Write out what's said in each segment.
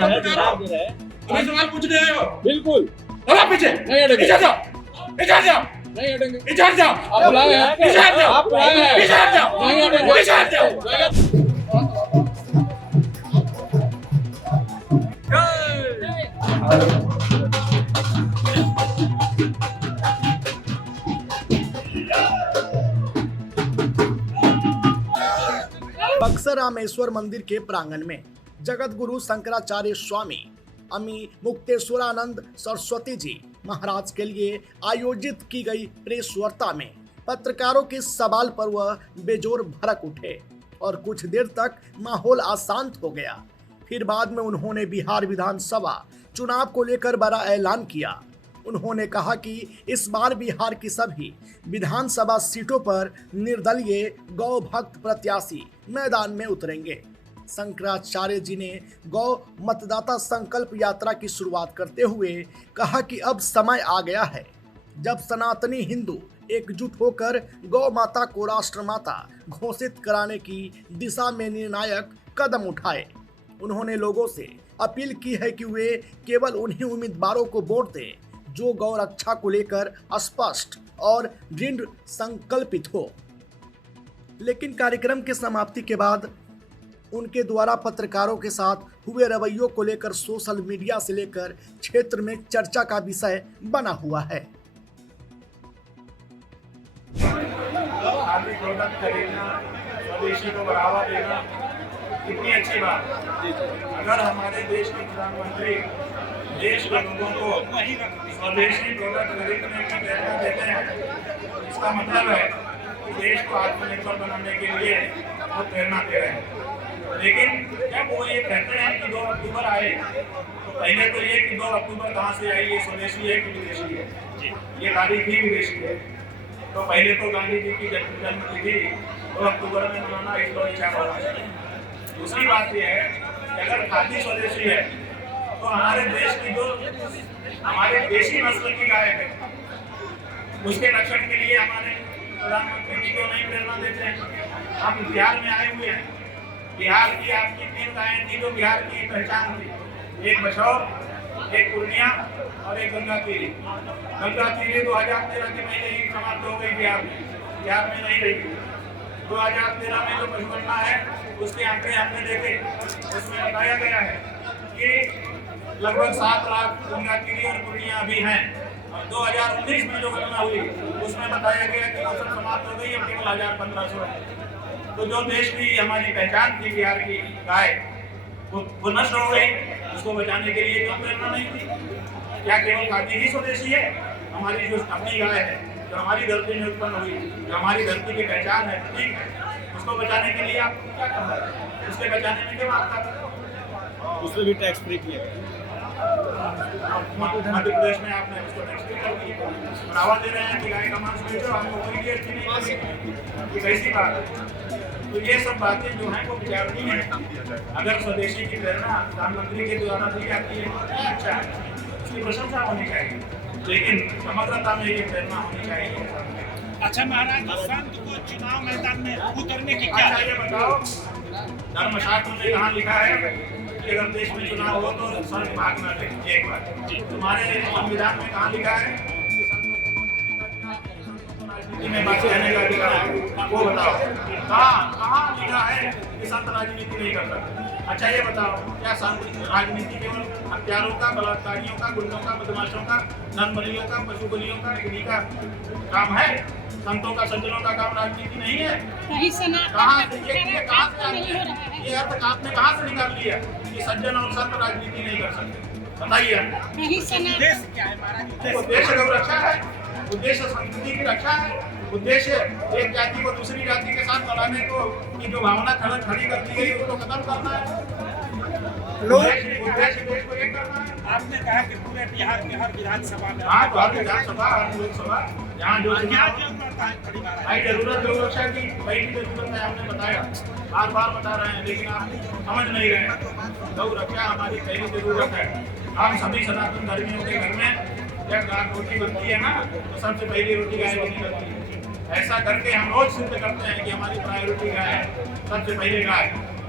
तुम्हें सवाल पूछने आए हो। बिल्कुल पीछे नहीं हटेंगे, इधर जाओ, इधर जाओ, नहीं हटेंगे। इधर जाओ, आप बुलाए हैं, इधर जाओ, आप बुलाए हैं, इधर जाओ, नहीं हटेंगे। इधर जाओ। बक्सर रामेश्वर मंदिर के प्रांगण में जगत गुरु शंकराचार्य स्वामी अमी मुक्तेश्वरानंद सरस्वती जी महाराज के लिए आयोजित की गई प्रेस वार्ता में पत्रकारों के सवाल पर वह बेजोर भड़क उठे और कुछ देर तक माहौल अशांत हो गया। फिर बाद में उन्होंने बिहार विधानसभा चुनाव को लेकर बड़ा ऐलान किया। उन्होंने कहा कि इस बार बिहार की सभी विधानसभा सीटों पर निर्दलीय गौ भक्त प्रत्याशी मैदान में उतरेंगे। शंकराचार्य जी ने गौ मतदाता संकल्प यात्रा की शुरुआत करते हुए कहा कि अब समय आ गया है जब सनातनी हिंदू एकजुट होकर गौ माता को राष्ट्र माता घोषित कराने की दिशा में निर्णायक कदम उठाए। उन्होंने लोगों से अपील की है कि वे केवल उन्हीं उम्मीदवारों को वोट दें जो गौ रक्षा को लेकर स्पष्ट और दृढ़ संकल्पित हो। लेकिन कार्यक्रम के समाप्ति के बाद उनके द्वारा पत्रकारों के साथ हुए रवैयों को लेकर सोशल मीडिया से लेकर क्षेत्र में चर्चा का विषय बना हुआ है। खादी प्रोडक्ट खरीदना, स्वदेशी को बढ़ावा देना कितनी अच्छी बात है। अगर हमारे देश के प्रधानमंत्री देश के लोगों को स्वदेशी प्रोडक्ट खरीदने की प्रेरणा देते हैं, इसका मतलब है कि देश को आत्मनिर्भर बनाने के लिए वो प्रेरणा दे रहे हैं। लेकिन जब वो ये कहते हैं कि 2 अक्टूबर आए, तो पहले तो ये कि 2 अक्टूबर कहाँ से आई, ये स्वदेशी है कि विदेशी है? ये तारीख ही विदेशी है। तो पहले तो गांधी जी की जन्मतिथि 2 अक्टूबर में मनाना इसको इच्छा होना चाहिए। दूसरी बात यह है कि अगर खादी स्वदेशी है तो हमारे देश की जो हमारे देशी नस्ल की गाय है उसके रक्षण के लिए हमारे प्रधानमंत्री जी को नहीं प्रेरणा देते हैं। हम बिहार में आए हुए हैं, बिहार की आपकी 3 गायें थी जो बिहार की पहचान थी, एक बछौर, एक पूर्णिया और एक गंगा तीरी। गंगा तीरी 2013 के पहले ही समाप्त हो गई बिहार में नहीं रही। 2013 में जो पशुगणना है उसके आंकड़े हमने देखे, उसमें बताया गया है कि लगभग 7 लाख गंगा तीरी और पूर्णिया अभी हैं। और 2019 में जो गणना हुई उसमें बताया गया कि औसत समाप्त हो गई, अब केवल 1500 है। तो जो देश की हमारी पहचान थी बिहार की गाय वो नष्ट हो गई। उसको बचाने के लिए क्यों प्रेरणा नहीं थी? क्या केवल खादी ही स्वदेशी है? हमारी जो अपनी गाय है जो हमारी धरती में उत्पन्न हुई, जो हमारी धरती की पहचान है, ठीक है, उसको बचाने के लिए आपको क्या करना है? उसके बचाने में क्यों आपका उसमें भी टैक्स फ्री किया। मध्य प्रदेश में आपने उसको टैक्स फ्री कर दिया, बढ़ावा दे रहे हैं कि गाय का मांस बेचो, हमको कोई जीएसटी नहीं करेगी। ये कैसी बात है? तो ये सब बातें जो हैं वो विचारनीय हैं। अगर स्वदेशी की प्रेरणा प्रधानमंत्री के द्वारा दी जाती है अच्छा है, उसकी प्रशंसा होनी चाहिए, लेकिन समग्रता में ये प्रेरणा होनी चाहिए। अच्छा महाराज, संत को चुनाव मैदान में उतरने की क्या अच्छा ये बताओ, धर्मशास्त्र में कहाँ लिखा है कि अगर देश में चुनाव हो तो स्वर्ग भागना चाहिए? एक बात तुम्हारे संविधान में कहाँ लिखा है कि राजनीति में बात कहने का अधिकार है? वो बताओ कहाँ लिखा है कि संत राजनीति नहीं कर सकते? अच्छा ये बताओ, क्या राजनीति केवल हत्यारों का, बलात्कारियों का, गुंडों का, बदमाशों का, नरबलियों का, पशु बलियों का, इन्हीं का काम है? संतों का, सज्जनों का काम राजनीति नहीं है? कहाँ ये अर्थ आपने कहाँ से निकाल लिया कि सज्जन और संत राजनीति नहीं कर सकते? बताइए। उद्देश्य क्या है महाराज? उद्देश्य गौ रक्षा है, उद्देश्य संस्कृति की रक्षा है, उद्देश्य एक जाति को दूसरी जाति के साथ मिलाने को की जो भावना खड़ी कर दी गई उसको खत्म करना है। उद्देश्य देश को एक करना है। आपने कहा कि पूरे बिहार में हर विधानसभा में हर विधानसभा, हर लोकसभा, जहाँ जो भाई जरूरत गौ रक्षा की पहली जरूरत है, हमने बताया, बार बार बता रहे हैं, लेकिन आप समझ नहीं रहे। गौ रक्षा हमारी पहली जरूरत है। हम सभी सनातन धर्मियों के घर में जब रोटी बनती है ना तो सबसे पहली रोटी गाय की बनती है। ऐसा करके हम रोज सिद्ध करते हैं कि हमारी प्रायोरिटी गाय है, सबसे पहले गाय।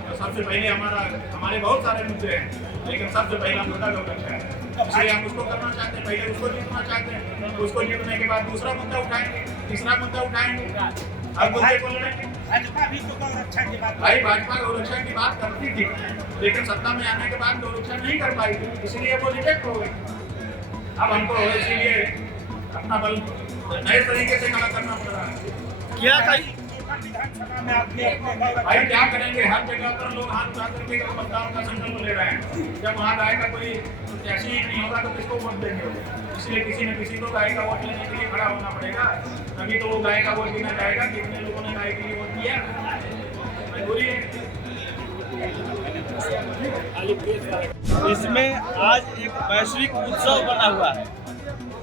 तो सबसे पहले हमारे बहुत सारे मुद्दे हैं लेकिन सबसे पहला मुद्दा गौरक्षा है, इसलिए हम उसको करना चाहते हैं, पहले उसको जीतना चाहते हैं, उसको जीतने के बाद दूसरा मुद्दा उठाएंगे, तीसरा मुद्दा उठाएंगे, हर मुद्दे को लड़ेंगे। भाजपा भी तो गौरक्षा की बात भाई भाजपा गौरक्षा की बात करती थी, लेकिन सत्ता में आने के बाद गौरक्षा नहीं कर पाई थी, इसलिए वो रिजेक्ट हो गई। अब हमको इसीलिए अपना बल नए तरीके से खड़ा करना पड़ रहा है। क्या था विधानसभा में आपने अपने भाई क्या करेंगे, हर जगह पर लोग हाथ उठा करके मतदान का संकल्प ले रहे हैं। जब वहाँ गाय का कोई प्रत्याशी ही नहीं होगा तो किसको वोट देंगे? इसलिए किसी न किसी को गाय का वोट लेने के लिए खड़ा होना पड़ेगा, तभी तो वो गाय का वोट देना चाहेगा। कितने लोगों ने गाय के लिए वोट दिया, मजबूरी है। इसमें आज एक वैश्विक उत्सव बना हुआ है,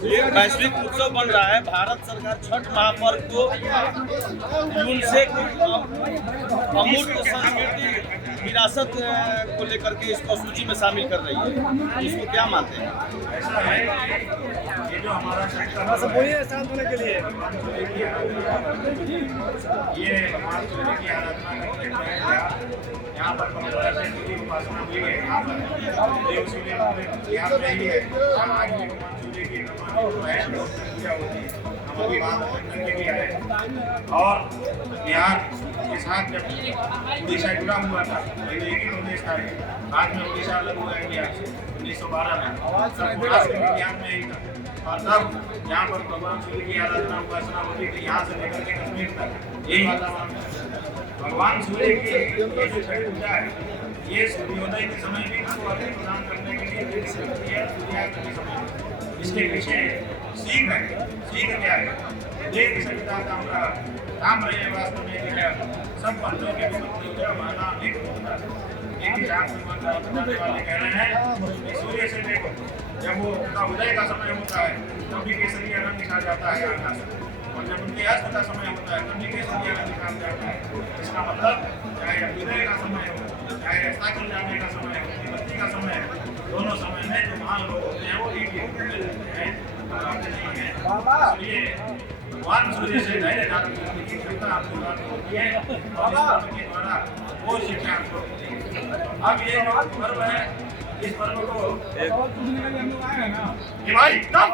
एक वैश्विक उत्सव बन रहा है। भारत सरकार छठ महापर्व को यूनेस्को अमूर्त संस्कृति विरासत को लेकर के इसको सूची में शामिल कर रही है। इसको क्या मानते हैं? ऐसा है ये जो हमारा सेक्टर बोलिए शांत होने के लिए। ये भगवान सूर्य की आराधना करते हैं। यहाँ पर सूर्य की उपासना हुई है, यहाँ पर देव सूर्य यहाँ पे ही है। आज भी भगवान सूर्य की पूजा होती है। हम अभी वहाँ दर्शन करके भी आए। और बिहार के साथ जब उड़ीसा जुड़ा हुआ था, पहले एक ही प्रदेश था, बाद में उड़ीसा अलग हुआ इंडिया से 1912 में, तब बिहार में ही था। और तब यहाँ पर भगवान सूर्य की आराधना उपासना होती थी, यहाँ से लेकर के कश्मीर तक यही वातावरण है। भगवान सूर्य की ये जो छठ पूजा है, ये सूर्योदय के समय भी हमको अर्घ्य प्रदान करने के लिए होती है, सूर्यास्त के समय। इसके पीछे सीख है। सीख क्या है? देश संविधान का हमारा काम रहे वास्तव में सब पंथों के भी माना एक होता है। एक हिसाब से बताने वाले कह रहे हैं कि सूर्य से देखो, जब वो उनका उदय का समय होता है तभी केसरिया रंग छा जाता है आकाश में, और जब उनके अस्त का समय होता है तभी केसरिया रंग छा जाता है। इसका मतलब चाहे उदय का समय हो, चाहे अस्ताचल जाने का समय हो, बत्ती का समय है, दोनों समय में जो महान लोग होते हैं वो एक ही हैं, नहीं है। इसलिए भगवान सूर्य से धैर्य धारण करने की क्षमता आपको प्राप्त होती है, और इस के द्वारा वो शिक्षा आपको होती है। अब ये जो पर्व है, इस पर्व को भाई तब